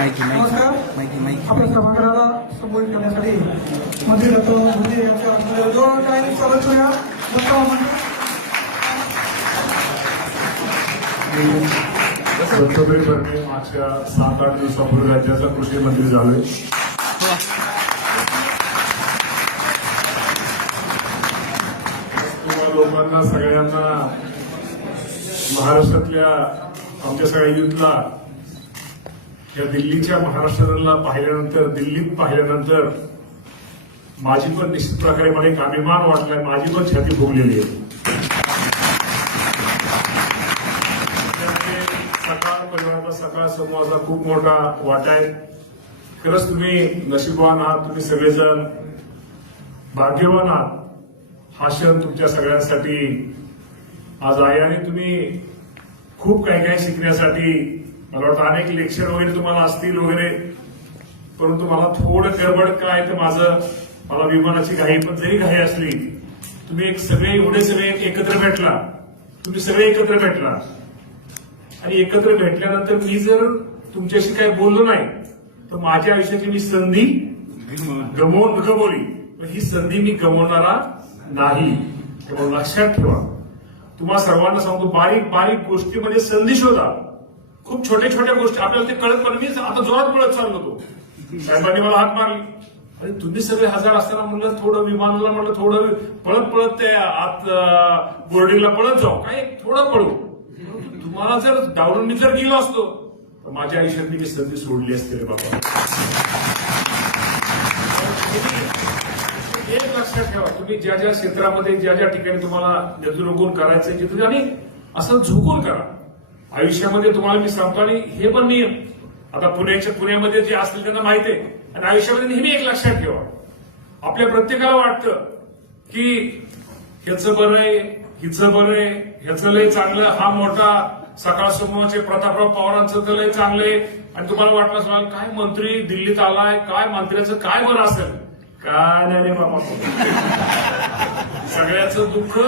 माहिती नमस्कार. माहिती माहिती. आपल्या सभागृहाला संबोधित करण्यासाठी मंत्री दत्त भुजे यांच्या हस्ते जो काही स्वागत करूया. भरणे मागच्या सात आठ दिवसापूर्वी राज्याचा कृषी मंत्री झालोय तुम्हा लोकांना सगळ्यांना महाराष्ट्रातल्या आमच्या सगळ्या युथला या दिल्लीच्या महाराष्ट्राला पाहिल्यानंतर दिल्लीत पाहिल्यानंतर माझी पण निश्चित प्रकारे मला एक अभिमान वाटलाय माझी पण छाती फुगलेली आहे. सकाळ परिवाराचा सकाळ समूहाचा खूप मोठा वाटा आहे. खरंच तुम्ही नशीबवान आहात तुम्ही सगळेजण भाग्यवान आहात. हा क्षण तुमच्या सगळ्यांसाठी आज आहे. आणि तुम्ही खूप काही काही शिकण्यासाठी मला वाटतं अनेक लेक्चर वगैरे तुम्हाला असतील वगैरे परंतु मला थोडं गडबड काय तर माझं मला विमानाची घाई पण जरी घाई असली तुम्ही एक सगळे एवढे सगळे एकत्र भेटला तुम्ही सगळे एकत्र भेटला. आणि एकत्र भेटल्यानंतर मी जर तुमच्याशी काही बोललो नाही तर माझ्या आयुष्याची मी संधी गमवून गमवली. पण ही संधी मी गमवणारा नाही. त्यामुळे लक्षात ठेवा. तुम्हाला सर्वांना सांगतो बारीक बारीक गोष्टीमध्ये संधी शोधा. खूप छोट्या छोट्या गोष्टी. आपल्याला ते कळत पण मी आता जोरात पळत चाललो तो साहेबांनी मला हात मारली. अरे तुम्ही सगळे हजार असताना म्हणलं थोडं विमानाला म्हणलं थोडं पळत पळत ते आत बोर्डिंगला पळत जाऊ. काय थोडं पळू. तुम्हाला जर डावरून मी जर गेलो असतो तर माझ्या आयुष्यात मी संधी सोडली असते रे बाबा. एक लक्षात ठेवा. तुम्ही ज्या ज्या क्षेत्रामध्ये ज्या ज्या ठिकाणी तुम्हाला नेतृत्व करायचं तिथे आणि असं झुकून करा. आयुष्यामध्ये तुम्हाला मी सांगतो आणि हे पण नियम. आता पुण्याच्या पुण्यामध्ये जे असतील त्यांना माहिती आहे. आणि आयुष्यामध्ये नेहमी एक लक्षात ठेवा. आपल्या प्रत्येकाला वाटतं की ह्याचं बरं आहे हिचं बरं आहे ह्याचं लय चांगलं हा मोठा सकाळ समूहाचे प्रतापराव पवारांचं तर लय चांगलं आहे. आणि तुम्हाला वाटलं असेल काय मंत्री दिल्लीत आलाय? काय मंत्र्याचं काय बरं असेल? काय नाही बाबा? सगळ्याचं दुःख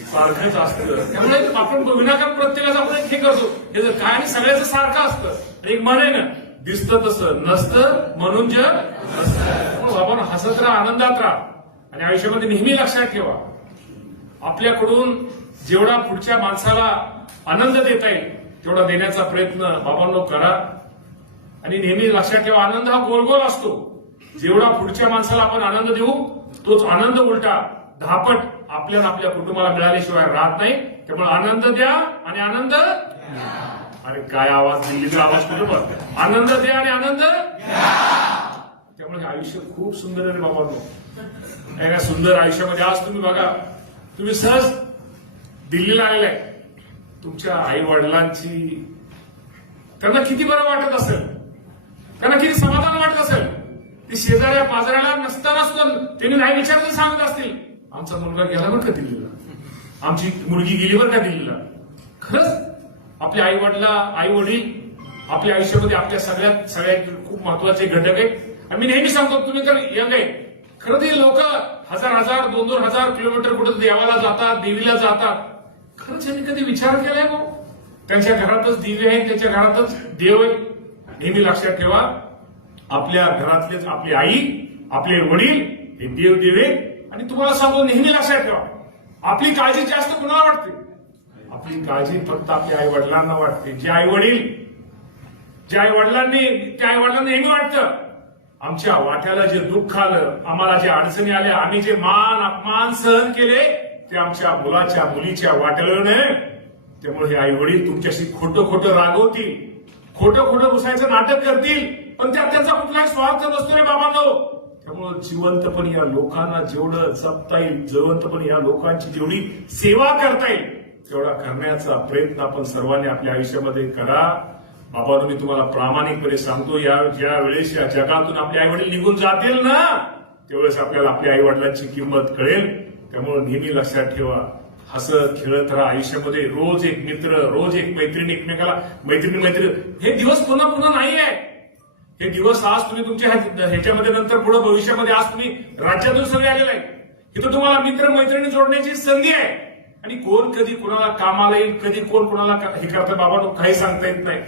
सारखंच असतं. त्यामुळे आपण विनाकारण प्रत्येकाचं आपण हे करतो. हे जर काय आणि सगळ्याचं सारखं असतं एक म्हणे ना दिसतं तसं नसतं म्हणून जग हो, आपण हसत राहा आनंदात राहा. आणि आयुष्यामध्ये नेहमी लक्षात ठेवा. आपल्याकडून जेवढा पुढच्या माणसाला आनंद देता येईल तेवढा देण्याचा प्रयत्न बाबांनो करा. आणि नेहमी लक्षात ठेवा आनंद हा गोल गोल असतो. जेवढा पुढच्या माणसाला आपण आनंद देऊ तोच आनंद उलटा. धापट आपल्याला आपल्या कुटुंबाला मिळाल्याशिवाय राहत नाही. त्यामुळे आनंद द्या आणि आनंद अरे काय आवाज दिल्लीचा आवाज कुठे बघ. आनंद द्या आणि आनंद त्यामुळे हे आयुष्य खूप सुंदर आहे बाबा नाही काय सुंदर आयुष्यामध्ये आज तुम्ही बघा तुम्ही सहज दिल्लीला आलेलाय तुमच्या आई वडिलांची त्यांना किती बरं वाटत असेल? त्यांना किती समाधान वाटत असेल? ते शेजाऱ्या पाजाऱ्याला नसताना सुद्धा त्यांनी नाही विचारलं सांगत असतील. आमचा मुलगा गेला बरं का दिल्लीला? आमची मुलगी गेली बरं का दिल्लीला? खरंच आपल्या आई वडिला आई वडील आपल्या आयुष्यामध्ये आपल्या सगळ्यात सगळ्यात खूप महत्त्वाचे घटक आहेत. मी नेहमी सांगतो तुम्ही तर यंग आहे. खरं ते लोक हजार हजार दोन दोन हजार किलोमीटर कुठं देवाला जातात देवीला जातात. खरंच यांनी कधी विचार केलाय गो त्यांच्या घरातच दिवे आहे त्यांच्या घरातच देव आहे नेहमी लक्षात ठेवा आपल्या घरातलेच आपली आई आपले वडील हे देव देवे आणि तुम्हाला सांगू नेहमी लक्षात ठेवा आपली काळजी जास्त कुणाला वाटते? आपली काळजी फक्त आपल्या आई वडिलांना वाटते. जे आई वडील ज्या आई वडिलांनी त्या आई वडिलांना नेहमी वाटतं आमच्या वाट्याला जे दुःख आलं आम्हाला जे अडचणी आल्या आम्ही जे मान अपमान सहन केले ते आमच्या मुलाच्या मुलीच्या वाट्याला नये त्यामुळे हे आई वडील तुमच्याशी खोटं खोटं रागवतील खोटं खोटं घुसायचं नाटक करतील पण त्यात त्यांचा कुठलाही स्वार्थ नसतो रे बाबांनो. त्यामुळं जिवंतपणे या लोकांना जेवढं जपता येईल जिवंतपणे या लोकांची जेवढी सेवा करता येईल तेवढा करण्याचा प्रयत्न आपण सर्वांनी आपल्या आयुष्यामध्ये करा. बाबा मी तुम्हाला प्रामाणिकपणे सांगतो या ज्या वेळेस या जगातून आपले आई वडील निघून जातील ना त्यावेळेस आपल्याला आपल्या आई वडिलांची किंमत कळेल. त्यामुळे नेहमी लक्षात ठेवा हसत खेळत राहा आयुष्यामध्ये रोज एक मित्र रोज एक मैत्रीण एकमेकाला मैत्रिणी मैत्री हे दिवस पुन्हा पुन्हा नाही आहे हे दिवस आज तुम्ही तुमच्या ह्याच्यामध्ये नंतर पुढे भविष्यामध्ये आज तुम्ही राज्यातून सगळे आलेले आहे इथं तुम्हाला मित्र मैत्रिणी जोडण्याची संधी आहे. आणि कोण कधी कुणाला कामाला येईल कधी कोण कुणाला हे करतं बाबा काही सांगता येत नाही.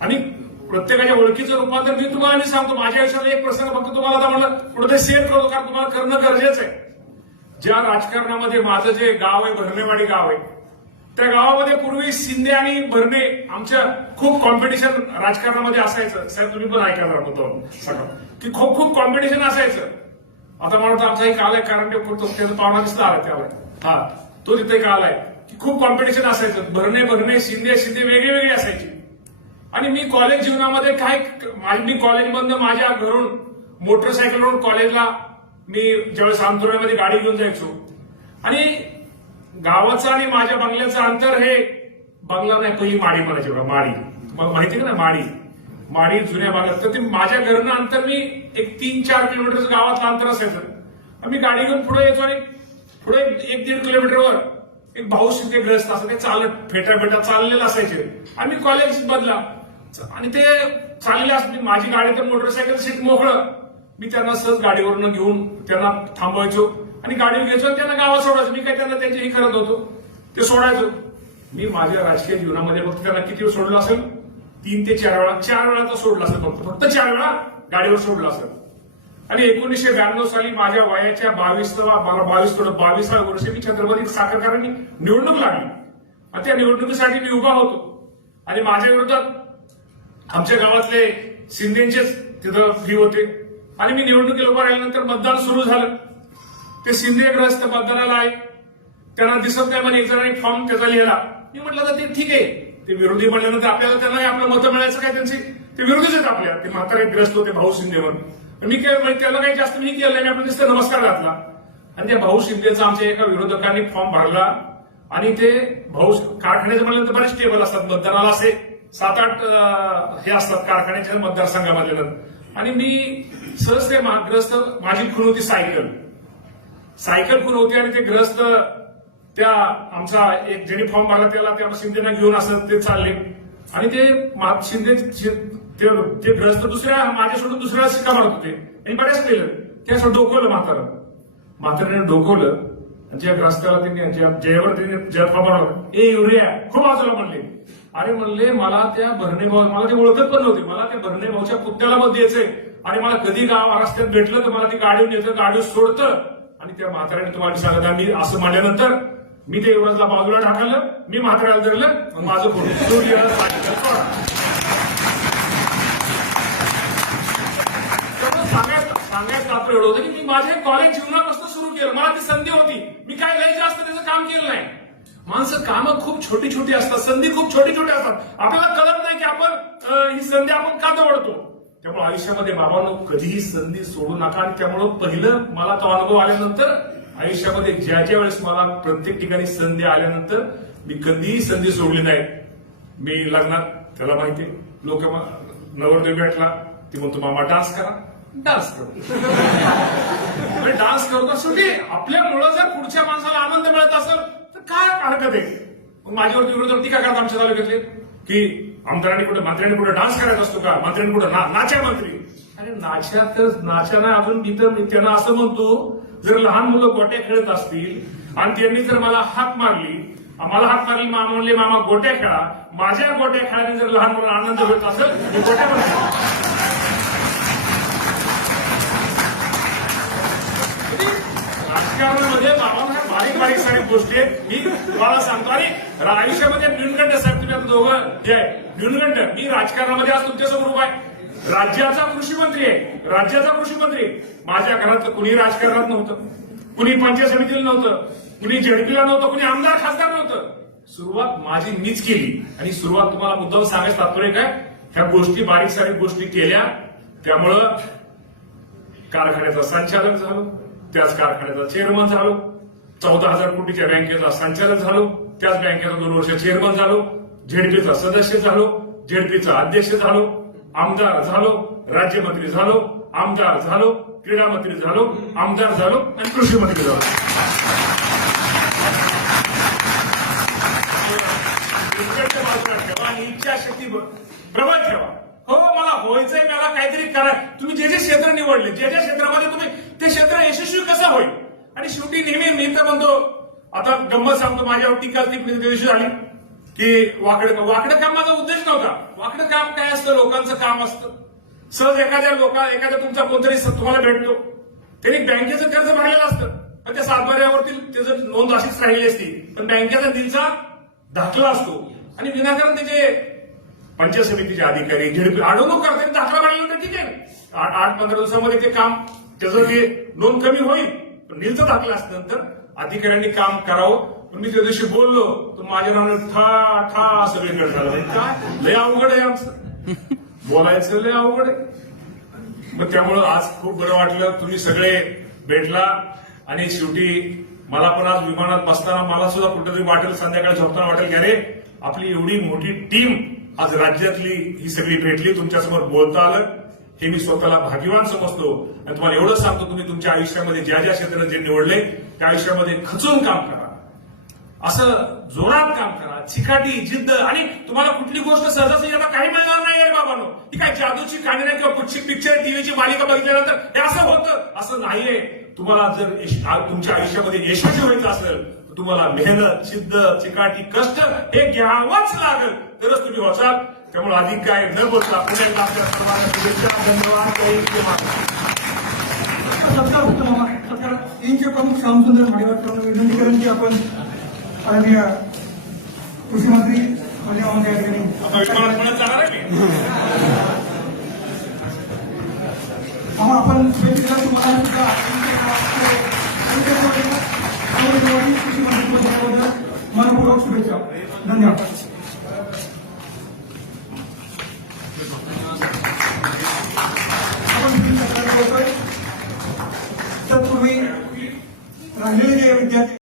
आणि प्रत्येकाच्या ओळखीचं रूपांतर मी तुम्हाला मी सांगतो. माझ्या आयुष्यात एक प्रसंग फक्त तुम्हाला आता म्हणलं कुठेतरी शेअर करतो कारण तुम्हाला करणं गरजेचं आहे. ज्या राजकारणामध्ये माझं जे गाव आहे भरणेवाडी गाव आहे त्या गावामध्ये पूर्वी शिंदे आणि भरणे आमच्या खूप कॉम्पिटिशन राजकारणामध्ये असायचं. साहेब तुम्ही पण ऐकायला होतो सगळं की खूप खूप कॉम्पिटिशन असायचं. आता मला वाटतं आमचा एक आलाय कारण ते त्याचा पाहुणा दिसला आला त्याला. हा तो तिथे एक आलाय. की खूप कॉम्पिटिशन असायचं. भरणे भरणे शिंदे शिंदे वेगळे वेगळे असायचे. आणि मी कॉलेज जीवनामध्ये काय मी कॉलेजमधनं माझ्या घरून मोटरसायकलवरून कॉलेजला मी ज्यावेळेस आंतोऱ्यामध्ये गाडी घेऊन जायचो. आणि गावाचं आणि माझ्या बंगल्याचं अंतर हे बंगला नाही पहिली माडी म्हणायची बघा माडी. तुम्हाला माहिती का ना माडी? माडी जुन्या भागात. तर ते माझ्या घरनं अंतर मी एक तीन चार किलोमीटर गावातलं अंतर असायचं. मी गाडी घेऊन पुढे यायचो आणि पुढे एक दीड किलोमीटरवर एक भाऊ शिंदे ग्रस्त असं ते चालत फेटा फेटा चाललेलं असायचे. आणि कॉलेज बदला आणि ते चाललेले असते. माझी गाडी तर मोटरसायकल सीट मोकळं. मी त्यांना सहज गाडीवरनं घेऊन त्यांना थांबवायचो. आणि गाडी घ्यायचो आणि त्यांना गावात सोडायचो. मी काय त्यांना त्यांची हे करत होतो. ते सोडायचो. मी माझ्या राजकीय जीवनामध्ये फक्त त्यांना किती वेळ सोडलं असेल? तीन ते चार वेळा. चार वेळा तर सोडलं असेल फक्त. फक्त चार वेळा गाडीवर सोडलं असेल. आणि एकोणीसशे ब्याण्णव साली माझ्या वयाच्या बावीस बावीस थोडं बावीसव्या वर्षी मी छत्रपती साखरकरांनी निवडणूक लागली आणि त्या निवडणुकीसाठी मी उभा होतो. आणि माझ्या विरोधात आमच्या गावातले शिंदेचेच तिथं फ्री होते. आणि मी निवडणुकीला उभा राहिल्यानंतर मतदान सुरू झालं. ते शिंदेग्रस्त मतदानाला आहे. त्यांना दिसत नाही म्हणजे एक जणांनी फॉर्म त्याचा लिहिला. मी म्हटलं तर ते ठीक आहे. ते विरोधी म्हणल्यानंतर आपल्याला त्यांना आपलं मतं मिळायचं काय त्यांचे? ते विरोधीच आहेत आपल्या. ते म्हातारे ग्रस्त होते भाऊ शिंदेवर. मी काय म्हणजे त्याला काही जास्त मी केलं नाही आपण नुसतं नमस्कार घातला. आणि त्या भाऊ शिंदेचा आमच्या एका विरोधकांनी फॉर्म भरला. आणि ते भाऊ कारखान्याचे म्हणल्यानंतर बरेच टेबल असतात. मतदानाला असे सात आठ हे असतात कारखान्याच्या मतदारसंघामध्ये आणि मी सहज ते ग्रस्त माझी खून होती सायकल. सायकल खून होती आणि ते ग्रस्त त्या आमचा एक ज्यांनी फॉर्म भरला त्याला त्या शिंदेना घेऊन असं ते चालले. आणि ते शिंदे ते ग्रस्त दुसऱ्या माझ्या सोडून दुसऱ्या शिक्का मारत होते. आणि बऱ्याच केलं ते असं डोकवलं म्हातारं. म्हाताऱ्याने डोकवलं. आणि ज्या ग्रस्ताला त्यांनी जयावर त्यांनी ज्या फॉर्म ए युरिया खूप बाजूला म्हणले. अरे म्हणले मला त्या भरणे भाऊ मला ते ओळखत पण नव्हते. मला त्या भरणे भाऊच्या पुतण्याला मध्ये यायचंय आणि मला कधी गाव रस्त्यात भेटलं तर मला ती गाडीवर येतं गाडी सोडतं. आणि त्या म्हाताऱ्याने तुम्हाला सांगत मी असं म्हटल्यानंतर मी ते युवराजला बाजूला ढाकलं मी म्हाताऱ्याला धरलं माझं फोन सूर्य सांगायचं सांगायचं एवढं होतं की मी माझे कॉलेज जीवनापासून सुरू केलं. मला ती संधी होती. मी काय लय जास्त त्याचं काम केलं नाही. माणसं कामं खूप छोटी छोटी असतात संधी खूप छोटी छोटी असतात. आपल्याला कळत नाही की आपण ही संधी आपण का दवडतो? त्यामुळे आयुष्यामध्ये बाबांनो कधीही संधी सोडू नका. आणि त्यामुळं पहिलं मला तो अनुभव आल्यानंतर आयुष्यामध्ये ज्या ज्या वेळेस मला प्रत्येक ठिकाणी संधी आल्यानंतर मी कधीही संधी सोडली नाही. मी लग्नात त्याला माहिती लोक नवरदेव भेटला ती म्हणतो मामा डान्स करा. डान्स करतो डान्स करतो शेवटी आपल्यामुळं जर पुढच्या माणसाला आनंद मिळत असेल तर काय हरकत आहे? मग माझ्यावरती विरोध टीका करत आमच्या तालुक्यातले की आमदारांनी कुठे मंत्र्यांनी कुठे डान्स करायचा असतो का? मंत्र्यांनी कुठे ना नाच्या मंत्री अरे नाच्या तर नाच्याना अजून मी तर मी त्यांना असं म्हणतो जर लहान मुलं गोट्या खेळत असतील आणि त्यांनी जर मला हात मारली मला हात मारली मामा म्हणले मामा गोट्या खेळा. माझ्या गोट्या खेळाने जर लहान मुलांना आनंद होत असेल मी गोट्या पण राजकारणामध्ये मामा बारीक बारीक सारी गोष्टी आहेत. मी तुम्हाला सांगतो आणि आयुष्यामध्ये न्यूनगंड साहेब तुम्ही दोघं जे आहे न्यूनगंड मी राजकारणामध्ये आज तुमच्यासमोर उभा आहे. राज्याचा कृषी मंत्री आहे. राज्याचा कृषी मंत्री माझ्या घरात कुणी राजकारणात नव्हतं. कुणी पंचायत समितीला नव्हतं. कुणी झडपीला नव्हतं. कुणी आमदार खासदार नव्हतं. सुरुवात माझी मीच केली. आणि सुरुवात तुम्हाला मुद्दाम सांगायचं तात्पर्य काय? ह्या गोष्टी बारीक सारीक गोष्टी केल्या. त्यामुळं कारखान्याचा संचालक झालो. त्याच कारखान्याचा चेअरमन झालो. चौदा हजार कोटीच्या बँकेचा संचालक झालो. त्याच बँकेचा दोन वर्ष चेअरमन झालो. झेडपीचा सदस्य झालो झेडपीचा अध्यक्ष झालो आमदार झालो राज्यमंत्री झालो आमदार झालो क्रीडा मंत्री झालो आमदार झालो आणि कृषी मंत्री झालो ठेवा आणि इच्छाशक्ती प्रबळ ठेवा. हो मला व्हायचंय मला काहीतरी करा तुम्ही जे जे क्षेत्र निवडले ज्या ज्या क्षेत्रामध्ये तुम्ही ते क्षेत्र यशस्वी कसं होईल? आणि शेवटी नेहमी मी तर म्हणतो आता गंमत सांगतो माझ्यावर टीका ती दिवशी झाली. की वाकडं वाकडं काम माझा उद्देश नव्हता. वाकडं काम काय असतं? लोकांचं काम असतं. सहज एखाद्या लोका एखाद्या तुमचा कोणतरी तुम्हाला भेटतो. त्यांनी बँकेचं कर्ज भरलेलं असतं. पण त्या सातबाऱ्यावरती त्याचं नोंद अशीच राहिली असती. पण बँकेचा दिलचा दाखला असतो. आणि विनाकारण त्याचे पंचायत समितीचे अधिकारी झेडपी अडवणूक करतात. दाखला भरला तर ठीक आहे. आठ आठ पंधरा दिवसामध्ये ते काम त्याचं नोंद कमी होईल. पण नीलचा दाखला असल्यानंतर अधिकाऱ्यांनी काम करावं. पण मी त्या दिवशी बोललो तर माझ्या नावाने ठा ठा सगळीकडे झालं. म्हणजे काय? लय अवघड आहे आमचं. बोलायचं लय अवघड आहे. मग त्यामुळं आज खूप बरं वाटलं. तुम्ही सगळे भेटला. आणि शेवटी मला पण आज विमानात बसताना मला सुद्धा कुठेतरी वाटेल संध्याकाळी झोपताना वाटेल की अरे आपली एवढी मोठी टीम आज राज्यातली ही सगळी भेटली तुमच्यासमोर बोलता आलं. हे मी स्वतःला भाग्यवान समजतो. आणि तुम्हाला एवढं सांगतो तुम्ही तुमच्या आयुष्यामध्ये ज्या ज्या क्षेत्रात जे निवडले त्या आयुष्यामध्ये खचून काम करा. असं जोरात काम करा. चिकाटी जिद्द आणि तुम्हाला कुठली गोष्ट सहजासहजी आता काही मिळणार नाही आहे बाबांनो. ती काय जादूची काणी नाही किंवा कुठची पिक्चर टीव्हीची मालिका बघितल्यानंतर हे असं होतं? असं नाहीये. तुम्हाला जर तुमच्या आयुष्यामध्ये यशस्वी व्हायचं असेल तर तुम्हाला मेहनत जिद्द चिकाटी कष्ट हे घ्यावंच लागेल. तरच तुम्ही वाचाल. त्यामुळे अधिक काय न बोलता पुन्हा धन्यवाद. सत्कार होतो सत्कार. यांचे प्रमुख श्यामसुंदर माडेवाडकरांना विनंती करेन की आपण आदरणीय कृषी मंत्री म्हणजे मामा या ठिकाणी आता विमानात म्हणत जाणार आहे मी. मामा आपण